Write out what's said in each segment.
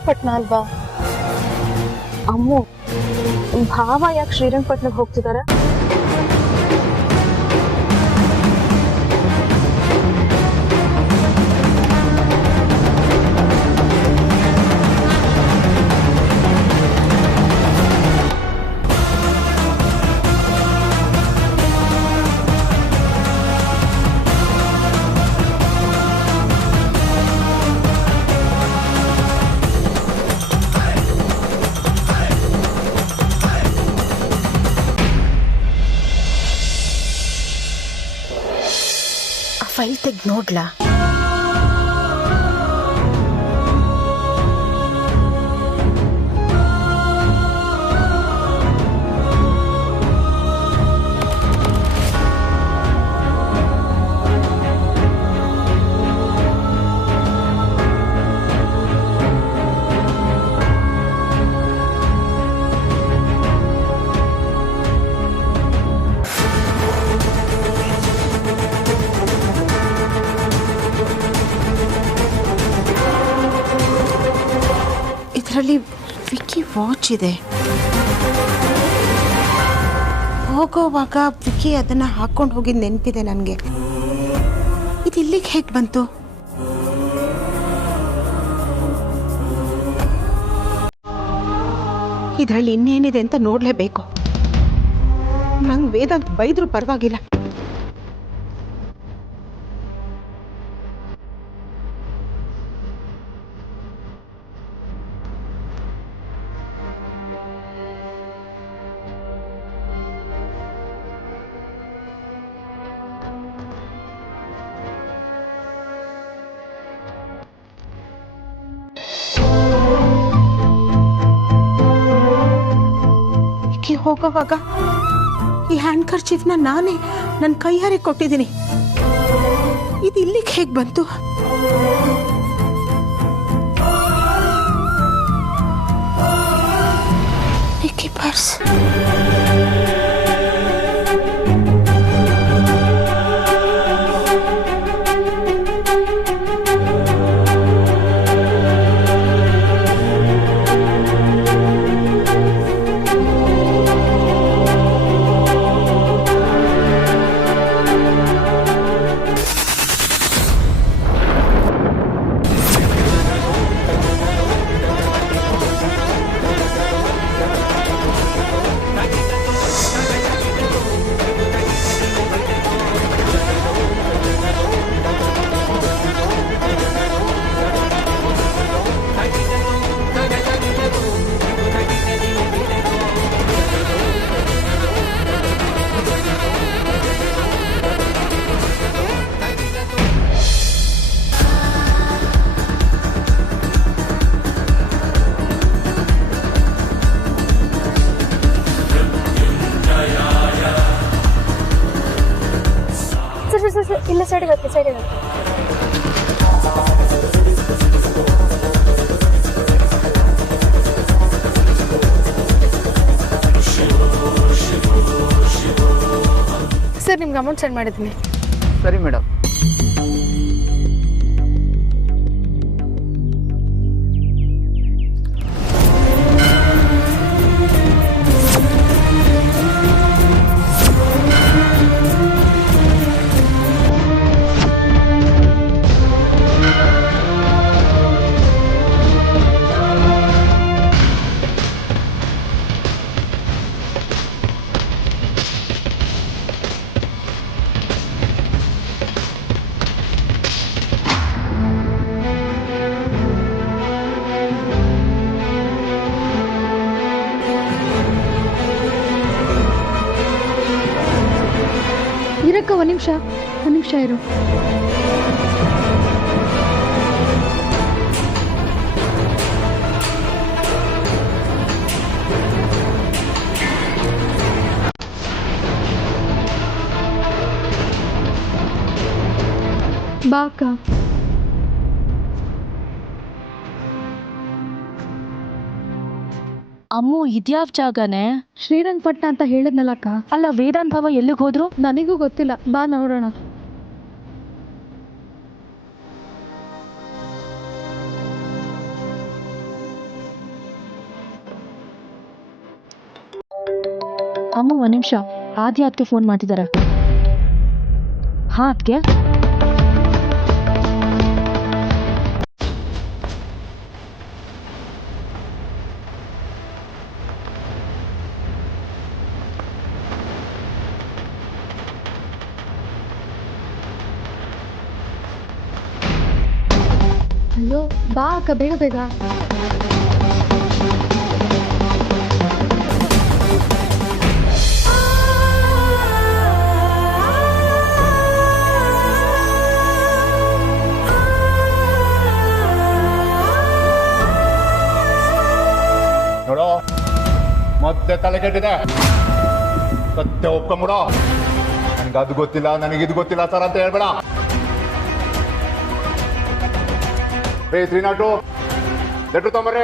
ಶ್ರೀರಂಗಪಟ್ಟಣ ಅಲ್ವಾ? ಅಮ್ಮು, ಭಾವ ಯಾಕೆ ಶ್ರೀರಂಗಪಟ್ಟಣಕ್ಕೆ ಹೋಗ್ತಿದ್ದಾರೆ? ಫೈಲ್ ತೆಗ್ದು ನೋಡ್ಲಾ? ಇದರಲ್ಲಿ ವಿಕ್ಕಿ ವಾಚ್ ಇದೆ. ಹೋಗೋವಾಗ ವಿಕ್ಕಿ ಅದನ್ನು ಹಾಕ್ಕೊಂಡು ಹೋಗಿದ್ದು ನೆನಪಿದೆ ನನಗೆ. ಇದು ಇಲ್ಲಿಗೆ ಹೇಗೆ ಬಂತು? ಇದರಲ್ಲಿ ಇನ್ನೇನಿದೆ ಅಂತ ನೋಡಲೇಬೇಕು. ನಂಗೆ ವೇದಾಂತ್ ಬೈದರೂ ಪರವಾಗಿಲ್ಲ. ಹೋಗೋವಾಗ ಈ ಹ್ಯಾಂಡ್ ಕರ್ಚೀಫ್ನ ನಾನೇ ನನ್ನ ಕೈಯಾರೆ ಕೊಟ್ಟಿದ್ದೀನಿ. ಇದು ಇಲ್ಲಿಗೆ ಹೇಗೆ ಬಂತು? ವಿಕ್ಕಿ ಪರ್ಸ್. ಇಲ್ಲ, ಸೈಡಿಗೆ ಸರ್, ನಿಮ್ಗೆ ಅಮೌಂಟ್ ಸೆಂಡ್ ಮಾಡಿದ್ದೀನಿ. ಸರಿ ಮೇಡಮ್. ಒಂದು ನಿಮಿಷ ಇರು. ಬಾ ಅಕ್ಕ. ಅಮ್ಮು, ಇದ್ಯಾವ ಜಾಗನೇ? ಶ್ರೀರಂಗಪಟ್ಟಣ ಅಂತ ಹೇಳಿದ್ನಲ್ಲಕ್ಕ. ಅಲ್ಲ, ವೇದಾಂತ್ ಭಾವ ಎಲ್ಲಿಗೆ ಹೋದ್ರು? ನನಗೂ ಗೊತ್ತಿಲ್ಲ, ಬಾ ನೋಡೋಣ. ಅಮ್ಮ ಒಂದು ನಿಮಿಷ, ಆದ್ಯ ಅದಕ್ಕೆ ಫೋನ್ ಮಾಡ್ತಿದ್ದಾರೆ. ಹಾ ಅದಕ್ಕೆ ಅಯ್ಯೋ ಬಾ ಅಕ್ಕ, ಬೇಗ ಬೇಗ. ನೋಡೋ, ಮತ್ತೆ ತಲೆ ಕೆಟ್ಟಿದೆ. ಸತ್ಯ ಒಪ್ಕೊಂಬಿಡೋ. ನನ್ಗೆ ಅದು ಗೊತ್ತಿಲ್ಲ, ನನಗಿದು ಗೊತ್ತಿಲ್ಲ ಸರ್ ಅಂತ ಹೇಳ್ಬೇಡ. 302 ಲೆಟ್ರ್ ತೊಂಬರ್ರಿ.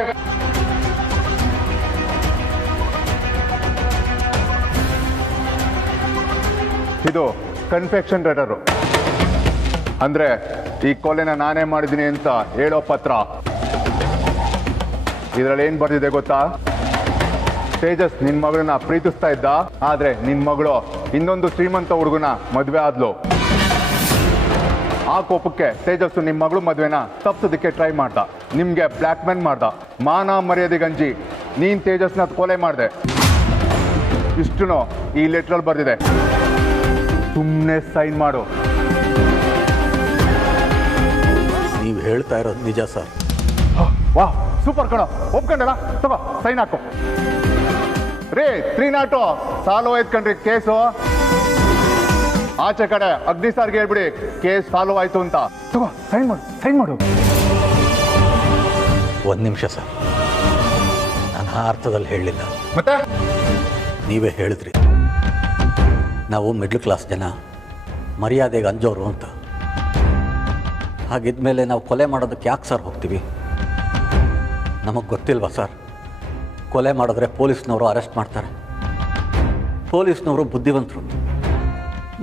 ಇದು ಕನ್ಫೆಕ್ಷನ್ ಲೆಟರು, ಅಂದ್ರೆ ಈ ಕೊಲೆನ ನಾನೇ ಮಾಡಿದ್ದೀನಿ ಅಂತ ಹೇಳೋ ಪತ್ರ. ಇದರಲ್ಲಿ ಏನ್ ಬರ್ದಿದೆ ಗೊತ್ತಾ? ತೇಜಸ್ ನಿನ್ ಮಗಳನ್ನ ಪ್ರೀತಿಸ್ತಾ ಇದ್ದ, ಆದ್ರೆ ನಿನ್ ಮಗಳು ಇನ್ನೊಂದು ಶ್ರೀಮಂತ ಹುಡುಗನ ಮದ್ವೆ ಆದ್ಲು. ಆ ಕೋಪಕ್ಕೆ ತೇಜಸ್ಸು ನಿಮ್ಮ ಮಗಳು ಮದ್ವೆನ ತಪ್ಸೋದಕ್ಕೆ ಟ್ರೈ ಮಾಡ್ದ, ನಿಮ್ಗೆ ಬ್ಲ್ಯಾಕ್ ಮೇಲ್ ಮಾಡ್ದ. ಮಾನ ಮರ್ಯಾದೆ ಗಂಜಿ ನೀನ್ ತೇಜಸ್ನ ಕೊಲೆ ಮಾಡಿದೆ. ಇಷ್ಟುನು ಈ ಲೆಟ್ರಲ್ಲಿ ಬರ್ದಿದೆ. ಸುಮ್ಮನೆ ಸೈನ್ ಮಾಡು. ನೀವು ಹೇಳ್ತಾ ಇರೋದು ನಿಜ ಸರ್. ವಾ ಸೂಪರ್ ಕಣೋ, ಒಪ್ಕೊಂಡಲ್ಲ, ತಗೋ ಸೈನ್ ಹಾಕು. ರೇ 302 ಸಾಲ್ವ್ ಆಯ್ತು ಕಣ್ರಿ ಕೇಸು. ಆಚೆ ಕಡೆ ಅಗ್ನಿ ಸಾರ್ಗೆ ಹೇಳ್ಬಿಡಿ ಕೇಸ್ ಸಾಲ್ವ್ ಆಯ್ತು ಅಂತ. ತಗೋ ಸೈನ್ ಮಾಡು, ಸೈನ್ ಮಾಡು. ಒಂದು ನಿಮಿಷ ಸರ್, ನಾನು ಆ ಅರ್ಥದಲ್ಲಿ ಹೇಳಲಿಲ್ಲ. ಮತ್ತೆ ನೀವೇ ಹೇಳಿದ್ರಿ ನಾವು ಮಿಡ್ಲ್ ಕ್ಲಾಸ್ ಜನ, ಮರ್ಯಾದೆಗೆ ಅಂಜೋರು ಅಂತ. ಹಾಗಿದ್ಮೇಲೆ ನಾವು ಕೊಲೆ ಮಾಡೋದಕ್ಕೆ ಯಾಕೆ ಸರ್ ಹೋಗ್ತೀವಿ? ನಮಗೆ ಗೊತ್ತಿಲ್ವಾ ಸರ್, ಕೊಲೆ ಮಾಡಿದ್ರೆ ಪೊಲೀಸ್ನವರು ಅರೆಸ್ಟ್ ಮಾಡ್ತಾರೆ. ಪೊಲೀಸ್ನವರು ಬುದ್ಧಿವಂತರು.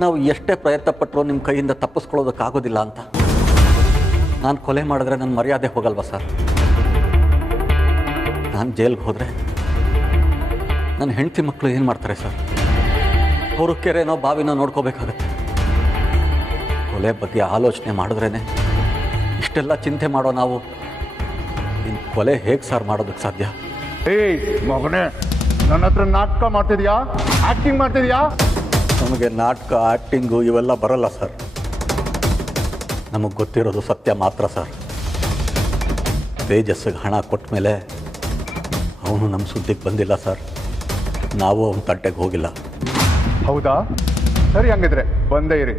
ನಾವು ಎಷ್ಟೇ ಪ್ರಯತ್ನ ಪಟ್ಟರು ನಿಮ್ಮ ಕೈಯಿಂದ ತಪ್ಪಿಸ್ಕೊಳ್ಳೋದಕ್ಕಾಗೋದಿಲ್ಲ ಅಂತ. ನಾನು ಕೊಲೆ ಮಾಡಿದ್ರೆ ನನ್ನ ಮರ್ಯಾದೆ ಹೋಗಲ್ವಾ ಸರ್? ನಾನು ಜೈಲಿಗೆ ಹೋದರೆ ನನ್ನ ಹೆಂಡತಿ ಮಕ್ಕಳು ಏನು ಮಾಡ್ತಾರೆ ಸರ್? ಅವರು ಕೆರೆನೋ ಬಾವಿನೋ ನೋಡ್ಕೋಬೇಕಾಗತ್ತೆ. ಕೊಲೆ ಬಗ್ಗೆ ಆಲೋಚನೆ ಮಾಡಿದ್ರೇ ಇಷ್ಟೆಲ್ಲ ಚಿಂತೆ ಮಾಡೋ ನಾವು ಇನ್ನು ಕೊಲೆ ಹೇಗೆ ಸರ್ ಮಾಡೋದಕ್ಕೆ ಸಾಧ್ಯ? ಏಯ್ ಮಗನೇ, ನನ್ನ ಹತ್ರ ನಾಟಕ ಮಾಡ್ತಿದ್ಯಾ, ಆಕ್ಟಿಂಗ್ ಮಾಡ್ತಿದ್ಯಾ? ನಮಗೆ ನಾಟಕ, ಆ್ಯಕ್ಟಿಂಗು ಇವೆಲ್ಲ ಬರಲ್ಲ ಸರ್. ನಮಗೆ ಗೊತ್ತಿರೋದು ಸತ್ಯ ಮಾತ್ರ ಸರ್. ತೇಜಸ್ಸಿಗೆ ಹಣ ಕೊಟ್ಟ ಮೇಲೆ ಅವನು ನಮ್ಮ ಸುದ್ದಿಗೆ ಬಂದಿಲ್ಲ ಸರ್. ನಾವು ಅವನ ತಟ್ಟೆಗೆ ಹೋಗಿಲ್ಲ. ಹೌದಾ? ಸರಿ, ಹಂಗಿದ್ರೆ ಬಂದೇ ಇರಿ.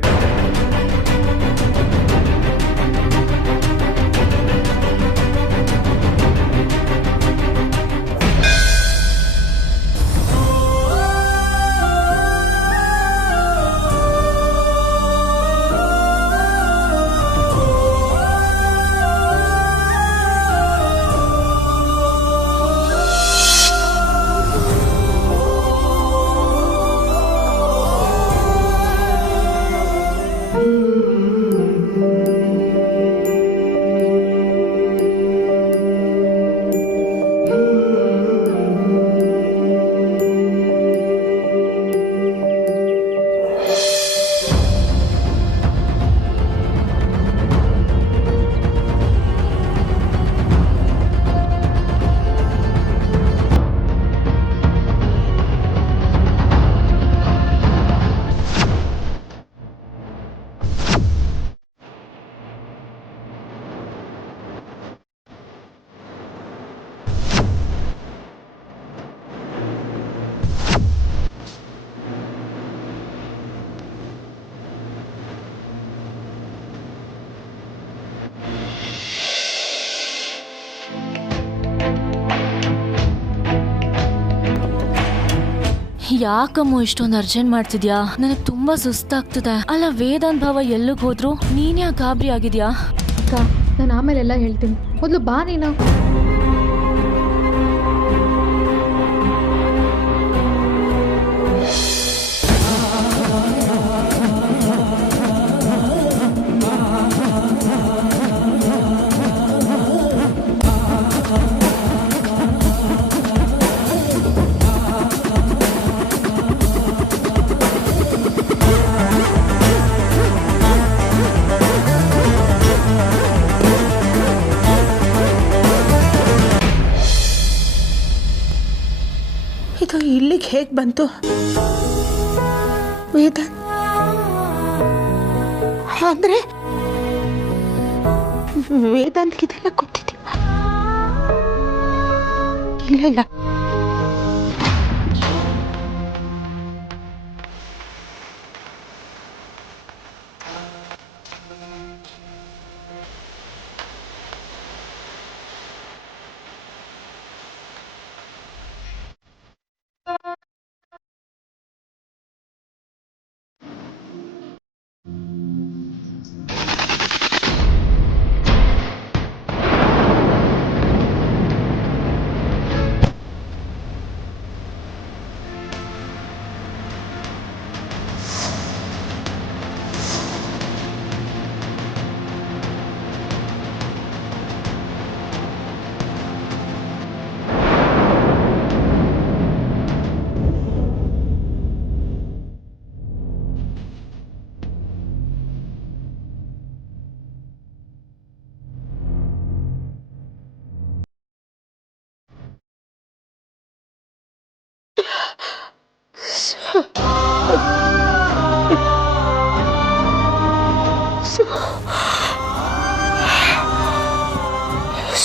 ಯಾಕಮ್ಮ ಇಷ್ಟೊಂದು ಅರ್ಜೆಂಟ್ ಮಾಡ್ತಿದ್ಯಾ? ನನಗೆ ತುಂಬಾ ಸುಸ್ತಾಗ್ತದೆ. ಅಲ್ಲ, ವೇದಾಂತ್ ಭಾವ ಎಲ್ಲಿಗೆ ಹೋದ್ರು? ನೀನ್ ಯಾಕೆ ಗಾಬರಿ ಆಗಿದ್ಯಾ? ಅಕ್ಕ, ನಾನು ಆಮೇಲೆ ಎಲ್ಲ ಹೇಳ್ತೀನಿ, ಮೊದಲು ಬಾ ನೀನು. ಇದು ಇಲ್ಲಿಗೆ ಹೇಗೆ ಬಂತು? ವೇದಾಂತ್ ಅಂದ್ರೆ ವೇದಾಂತ್ಗಿದೆಲ್ಲ ಗೊತ್ತಿದೆ? ಇಲ್ಲ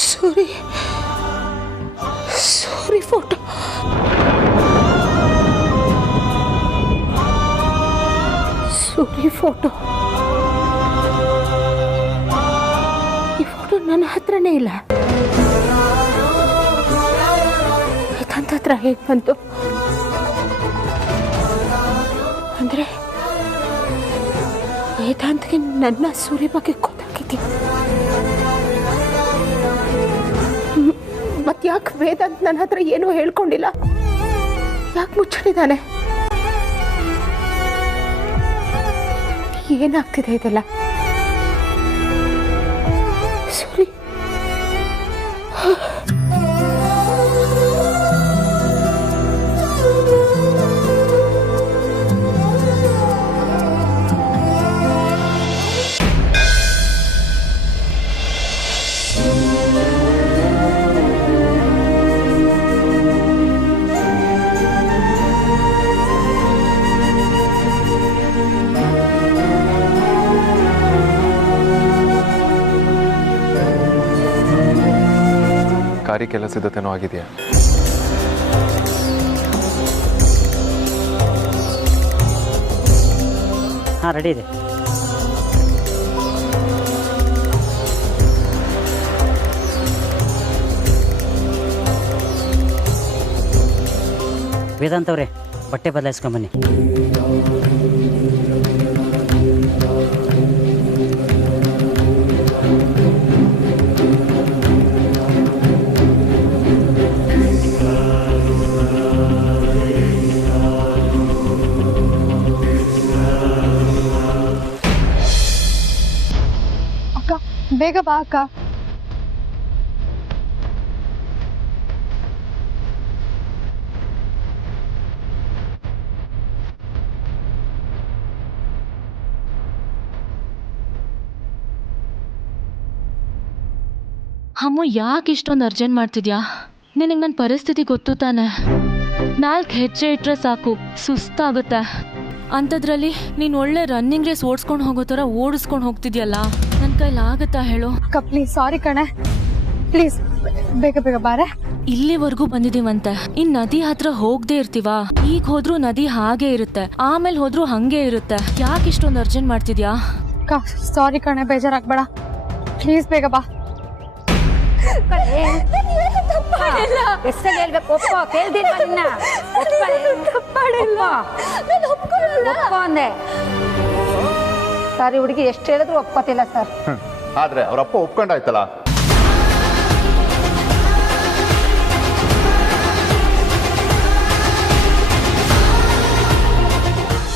ಸೂರಿ ಫೋಟೋ. ಸೂರಿ ಫೋಟೋ. ಈ ಫೋಟೋ ನನ್ನ ಹತ್ರನೇ ಇಲ್ಲ. ವೇದಾಂತ್ ಹತ್ರ ಹೇಗೆ ಬಂತು? ಅಂದ್ರೆ ವೇದಾಂತ್ಗೆ ನನ್ನ ಸೂರ್ಯ ಬಗ್ಗೆ ಗೊತ್ತಾಗಿದೆ. ಮತ್ತೆ ಯಾಕೆ ವೇದಾಂತ್ ನನ್ನ ಹತ್ರ ಏನೂ ಹೇಳ್ಕೊಂಡಿಲ್ಲ? ಯಾಕೆ ಮುಚ್ಚಿಟ್ಟಿದ್ದಾನೆ? ಏನಾಗ್ತಿದೆ ಇದೆಲ್ಲ? ಸೂರಿ ಕಾರ್ಯಕ್ಕೆಲ್ಲ ಸಿದ್ಧತೆನೂ ಆಗಿದೆಯಾ? ಹಾಂ, ರೆಡಿ ಇದೆ. ವೇದಾಂತ್ ಅವರೇ, ಬಟ್ಟೆ ಬದಲಾಯಿಸ್ಕೊಂಬನ್ನಿ. ಬೇಗ ಬಾ ಅಕ್ಕ. ಅಮ್ಮ, ಯಾಕೆ ಇಷ್ಟೊಂದು ಅರ್ಜೆಂಟ್ ಮಾಡ್ತಿದ್ಯಾ? ನಿನಗೆ ನನ್ನ ಪರಿಸ್ಥಿತಿ ಗೊತ್ತು ತಾನೆ. 4 ಹೆಜ್ಜೆ ಇಟ್ಟರೆ ಸಾಕು, ಸುಸ್ತಾಗುತ್ತೆ. ಅಂಥದ್ರಲ್ಲಿ ನೀನು ಒಳ್ಳೆ ರನ್ನಿಂಗ್ ರೇಸ್ ಓಡಿಸ್ಕೊಂಡು ಹೋಗೋ ಥರ ಓಡಿಸ್ಕೊಂಡು ಹೋಗ್ತಿದ್ಯಲ್ಲ, ನನ್ನ ಕೈಲಾಗತ್ತಾ ಹೇಳು? ಅಕ್ಕ ಪ್ಲೀಸ್, ಸಾರಿ ಕಣೆ, ಪ್ಲೀಸ್ ಬೇಗ ಬೇಗ ಬಾರೆ. ಇಲ್ಲಿವರೆಗೂ ಬಂದಿದೀವಂತೆ, ಇನ್ ನದಿ ಹತ್ರ ಹೋಗದೆ ಇರ್ತೀವ? ಈಗ ಹೋದ್ರೂ ನದಿ ಹಾಗೆ ಇರುತ್ತೆ, ಆಮೇಲೆ ಹೋದ್ರೂ ಹಂಗೆ ಇರುತ್ತೆ. ಯಾಕೆ ಇಷ್ಟೊಂದು ಅರ್ಜೆಂಟ್ ಮಾಡ್ತಿದ್ಯಾ? ಅಕ್ಕ ಸಾರಿ ಕಣೆ, ಬೇಜಾರಾಗ್ಬೇಡ, ಪ್ಲೀಸ್ ಬೇಗ ಬಾ. ಸರ್, ಹುಡುಗಿ ಎಷ್ಟು ಹೇಳಿದ್ರು ಒಪ್ಕೋತಿಲ್ಲ ಸರ್. ಆದ್ರೆ ಅವರಪ್ಪ ಒಪ್ಕೊಂಡಾಯ್ತಲ್ಲ.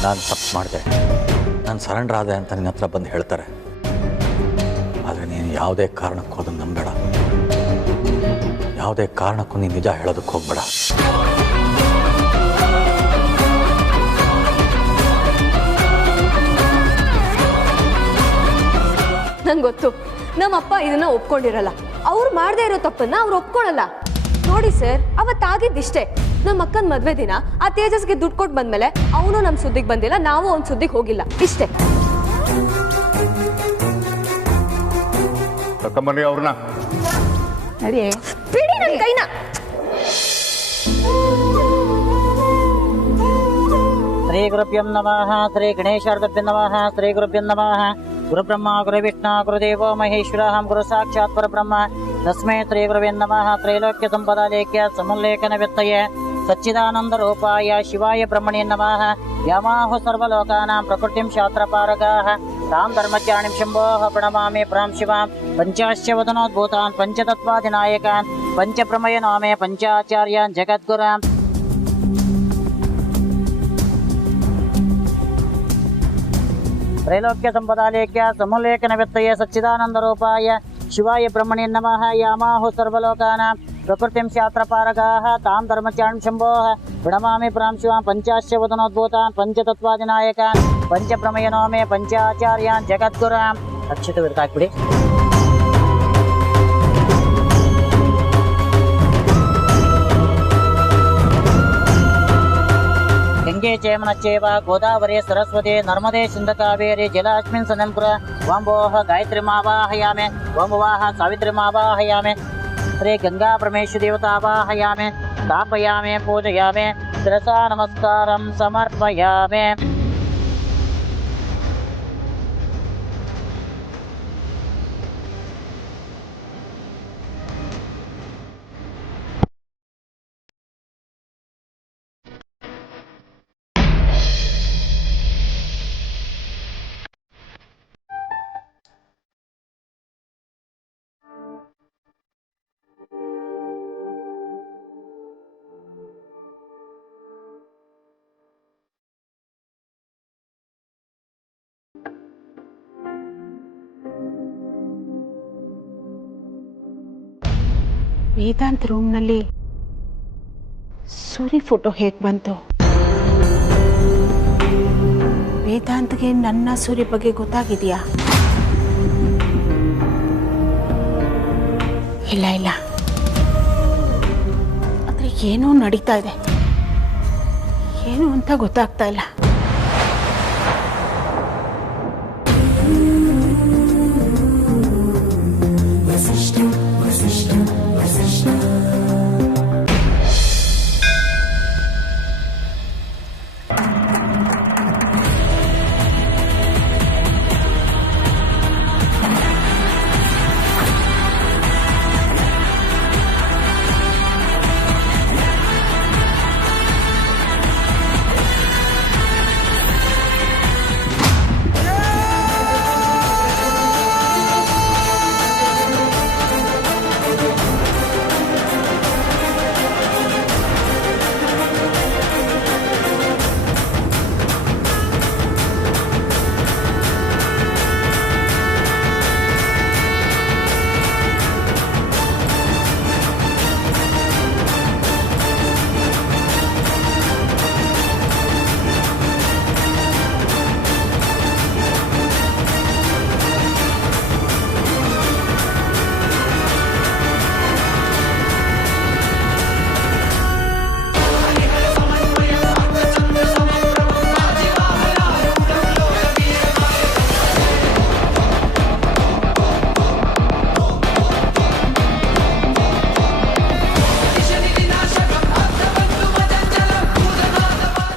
ನಾನು ತಪ್ಪು ಮಾಡಿದೆ, ನಾನು ಸರೆಂಡರ್ ಆದೆ ಅಂತ ನಿನ್ನ ಹತ್ರ ಬಂದು ಹೇಳ್ತಾರೆ. ಆದರೆ ನೀನು ಯಾವುದೇ ಕಾರಣಕ್ಕೂ ಅದನ್ನು ನಂಬೇಡ, ಯಾವುದೇ ಕಾರಣಕ್ಕೂ ನೀನು ನಿಜ ಹೇಳೋದಕ್ಕೆ ಹೋಗ್ಬೇಡ. ನಂಗೆ ಗೊತ್ತು, ನಮ್ಮಪ್ಪ ಇದನ್ನ ಒಪ್ಕೊಂಡಿರಲ್ಲ. ಅವ್ರು ಮಾಡದೇ ಇರೋ ತಪ್ಪನ್ನ ಅವ್ರು ಒಪ್ಕೊಳ್ಳಲ್ಲ. ನೋಡಿ ಸರ್, ಅವತ್ತಾಗಿದ್ದಿಷ್ಟೇ. ನಮ್ಮ ಅಕ್ಕನ ಮದ್ವೆ ದಿನ ಆ ತೇಜಸ್ಗೆ ದುಡ್ಡು ಕೊಟ್ಟು ಬಂದ್ಮೇಲೆ ಅವನು ನಮ್ಮ ಸುದ್ದಿಗೆ ಬಂದಿಲ್ಲ, ನಾವು ಅವ್ನ ಸುದ್ದಿಗೆ ಹೋಗಿಲ್ಲ, ಇಷ್ಟೇ. ಕರ್ಕೊಂಬನ್ನಿ ಅವ್ರನ್ನ. ನಡಿ. ಬಿಡಿ ನನ್ನ ಕೈನ. ಶ್ರೀ ಗುರುಭ್ಯಂ ನಮಃ. ಶ್ರೀ ಗಣೇಶಾರ್ಗಭ್ಯಂ ನಮಃ. ಶ್ರೀ ಗುರುಭ್ಯಂ ನಮಃ. ಗುರುಬ್ರಹ್ಮ ಗುರುವಿಷ್ಣು ಗುರುದೇವೋ ಮಹೇಶ್ವರಃ ಗುರು ಸಾಕ್ಷಾತ್ ಪರಬ್ರಹ್ಮ ತಸ್ಮೈ ಶ್ರೀ ಗುರುವೇ ನಮಃ. ತ್ರೈಲೋಕ್ಯ ಸಂಪದಾಲೇಖ್ಯ ಸಮುಲ್ಲೇಖನ ವ್ಯತ್ತಯೇ ಸಚ್ಚಿದಾನಂದ ರೂಪಾಯ ಶಿವಾಯ ಬ್ರಹ್ಮಣೇ ನಮಃ. ಯಮಾಹು ಸರ್ವಲೋಕಾನಾಂ ಪ್ರಕೃತಿಂ ಶಾಸ್ತ್ರಪಾರಗಾಃ ತಾಂ ಧರ್ಮಜ್ಞಾನಿಂ ಶಂಭೋಃ ಪ್ರಣಮಾಮಿ ಪ್ರಾಂ ಶಿವಾಂ. ಪಂಚಾಶ್ಯವದನೋದ್ಭೂತಾನ್ ಪಂಚತತ್ವಾಧಿನಾಯಕಾನ್ ಪಂಚಪ್ರಮಯ ನಾಮೇ ಪಂಚಾಚಾರ್ಯಾನ್ ಜಗದ್ಗುರಾಂ. ತ್ರೈಲೋಕ್ಯ ಸಂಪದಾಲೇಖ್ಯ ಸಮುಲ್ಲೇಖನ ವ್ಯತ್ತಯೇ ಸಚ್ಚಿದಾನಂದ ರೂಪಾಯ ಶಿವಾಯ ಬ್ರಹ್ಮಣೇ ನಮಃ. ಯಾಮಾಹು ಸರ್ವಲೋಕಾನಾಂ ಪ್ರಕೃತಿಂ ಶಾಸ್ತ್ರಪಾರಗಾಃ ತಾಂ ಧರ್ಮಚಾರಂ ಶಂಭೋಃ ಪ್ರಣಮಾಮಿ ಪ್ರಾಂ ಶಿವಾಂ. ಪಂಚಾಶ್ಯವದನೋದ್ಭೂತಾನ್ ಪಂಚತತ್ವಾಧಿನಾಯಕಾನ್ ಪಂಚಪ್ರಮಯ ನಾಮೇ ಪಂಚಾಚಾರ್ಯಾನ್ ಜಗದ್ಗುರಾಂ. ಅಕ್ಷತೆ ಬಿಡ್ತಾಕ್ಬಿಡಿ. ಗಂಗೆ ಚೇಮನಚ್ಚೇವ ಗೋದಾವರಿ ಸರಸ್ವತಿ ನರ್ಮದೆ ಸಿಂಧಕಾವೇರಿ ಜಲಾಸ್ಮಿನ್ ಸನಂಪುರ ವಾಂಬೋಹ ಗಾಯತ್ರಿಮಾವಾಹಯಾಮೆ ವಾಮವಾಹ ಸಾವಿತ್ರಿಮಾವಾಹಯಾಮೆ. ಶ್ರೀ ಗಂಗಾ ಪರಮೇಶ್ವರ ದೇವತಾವಾಹಯಾಮೆ ಸ್ಥಾಪಯಾಮೆ ಪೂಜಯಾಮೆ ಶಿರಸಾ ನಮಸ್ಕಾರಂ ಸಮರ್ಪಯಾಮೆ. ವೇದಾಂತ್ ರೂಮ್ನಲ್ಲಿ ಸೂರಿ ಫೋಟೋ ಹೇಗೆ ಬಂತು? ವೇದಾಂತ್ಗೆ ನನ್ನ ಸೂರಿ ಬಗ್ಗೆ ಗೊತ್ತಾಗಿದೆಯಾ? ಇಲ್ಲ ಇಲ್ಲ, ಆದರೆ ಏನೋ ನಡೀತಾ ಇದೆ, ಏನು ಅಂತ ಗೊತ್ತಾಗ್ತಾ ಇಲ್ಲ.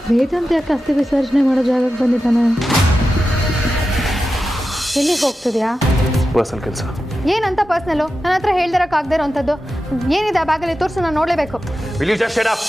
ವೇದಾಂತ ಯಾಕೆ ಅಸ್ಥಿ ವಿಸರ್ಜನೆ ಮಾಡೋ ಜಾಗಕ್ಕೆ ಬಂದಿದ್ದಾನೆ? ಎಲ್ಲಿಗೆ ಹೋಗ್ತಿದ್ಯಾ? ಪರ್ಸನಲ್ ಕೆಲಸ. ಏನಂತ ಪರ್ಸನಲ್ಲು? ನನ್ನ ಹತ್ರ ಹೇಳ್ದಿರಕ್ಕಾಗದೇ ಇರೋಂಥದ್ದು ಏನಿದೆ ಆ ಬ್ಯಾಗಲ್ಲಿ? ತೋರಿಸು, ನಾನು ನೋಡಲೇಬೇಕು. Will you just shut up?